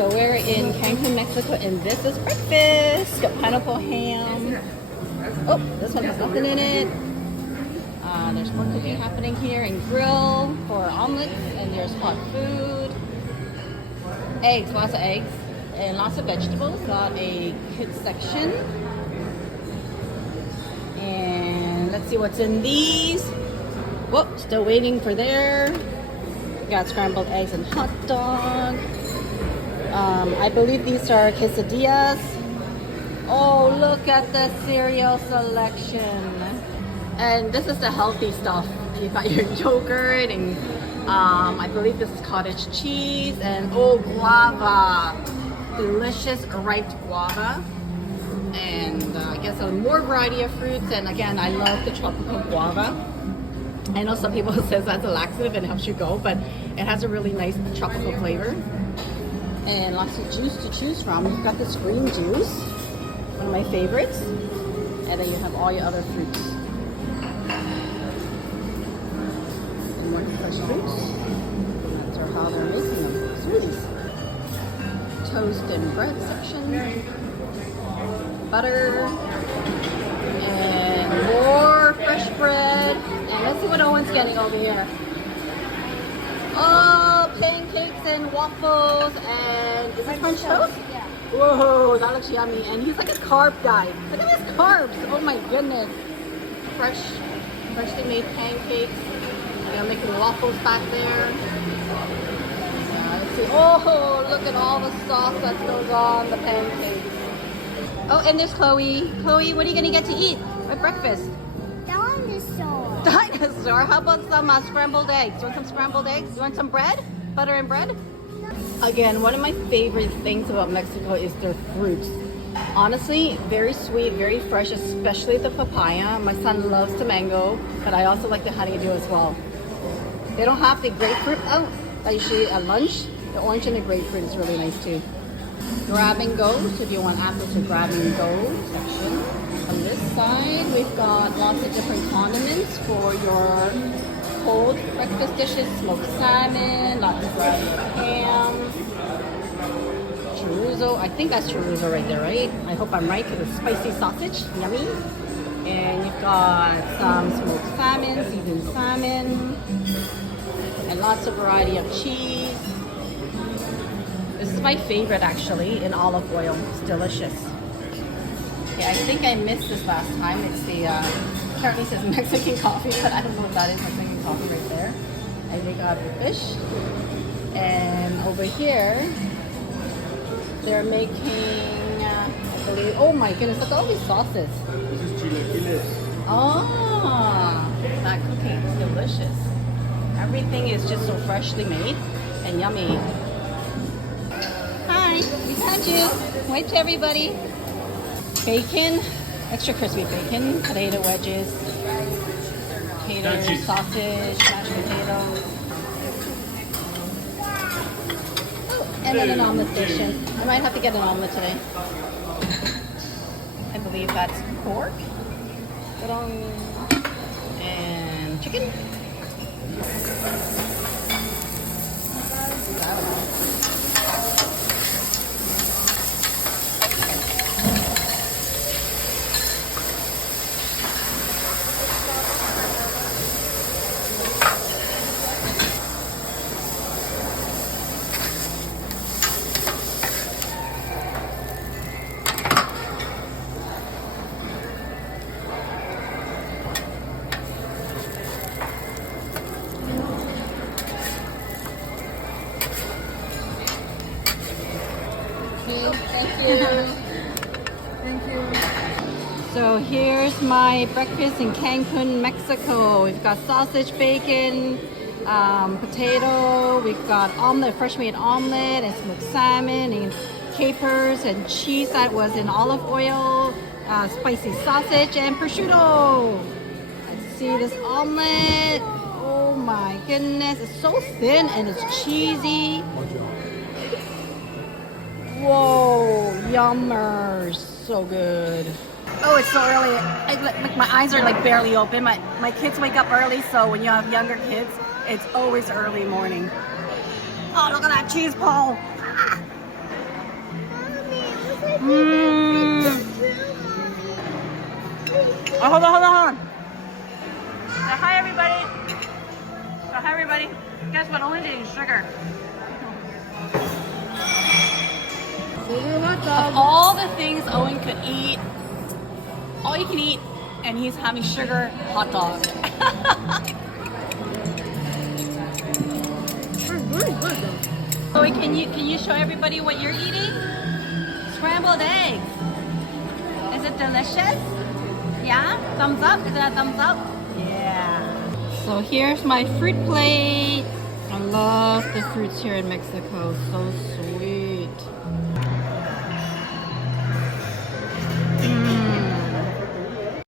So we're in Cancun, Mexico, and this is breakfast. Got pineapple ham. Oh, this one has nothing in it. There's more cooking happening here, and grill for omelets, and there's hot food. Eggs, lots of eggs, and lots of vegetables. Got a kids section. And let's see what's in these. Whoop, still waiting for there. Got scrambled eggs and hot dog. I believe these are quesadillas. Oh, look at the cereal selection. And this is the healthy stuff. You've got your yogurt and I believe this is cottage cheese and oh, guava. Delicious ripe guava. And I guess a more variety of fruits. And again, I love the tropical guava. I know some people says that's a laxative and helps you go, but it has a really nice tropical flavor. And lots of juice to choose from. You've got this green juice, one of my favorites. And then you have all your other fruits. And more fresh fruits. That's how they're making them. Smoothies. Toast and bread section. Butter. And more fresh bread. And let's see what Owen's getting over here. Oh, pancakes and waffles and is this French toast? Yeah. Whoa, that looks yummy. And he's like a carb guy. Look at his carbs. Oh my goodness. Freshly made pancakes. And I'm making waffles back there. Let's see. Oh, look at all the sauce that goes on the pancakes. Oh, and there's Chloe. Chloe, what are you gonna get to eat at breakfast? Dinosaur. Dinosaur. How about some scrambled eggs? You want some scrambled eggs? You want some bread? Butter and bread? Again, one of my favorite things about Mexico is their fruits. Honestly, very sweet, very fresh, especially the papaya. My son loves the mango, but I also like the honeydew as well. They don't have the grapefruit out that you should eat at lunch. The orange and the grapefruit is really nice too. Grab and go, so if you want apples to grab and go section. On this side, we've got lots of different condiments for your cold breakfast dishes. Smoked salmon, lots of variety of ham, chorizo. I think that's chorizo right there, right? I hope I'm right because it's spicy sausage, yummy. And you've got some smoked salmon, seasoned salmon, and lots of variety of cheese. This is my favorite actually, in olive oil. It's delicious. I think I missed this last time. It's the, apparently it says Mexican coffee, but I don't know what that is. Mexican coffee right there. I think I got the fish. And over here, they're making, I believe, oh my goodness, look at all these sauces. This is chilaquiles. Oh, that cooking is delicious. Everything is just so freshly made and yummy. Hi, we found you. Wave to everybody. Bacon, extra crispy bacon, potato wedges, potatoes, sausage, mashed potatoes. Oh, and then an omelet station. I might have to get an omelet today. I believe that's pork. And chicken. Thank you. Thank you. So here's my breakfast in Cancun, Mexico. We've got sausage, bacon, potato. We've got omelet, fresh made omelet, and smoked salmon, and capers, and cheese that was in olive oil, spicy sausage, and prosciutto. Let's see this omelet. Oh my goodness, it's so thin and it's cheesy. Whoa, yummers, so good. Oh, it's so early. Like my eyes are like barely open. My kids wake up early, so when you have younger kids, it's always early morning. Oh, look at that cheese ball. hold on. Say hi, everybody. So hi, everybody. Guess what? Only eating sugar. Of all the things Owen could eat, all you can eat, and he's having sugar hot dog. Owen, can you show everybody what you're eating? Scrambled eggs. Is it delicious? Yeah? Thumbs up? Is that a thumbs up? Yeah. So here's my fruit plate. I love the fruits here in Mexico. So sweet.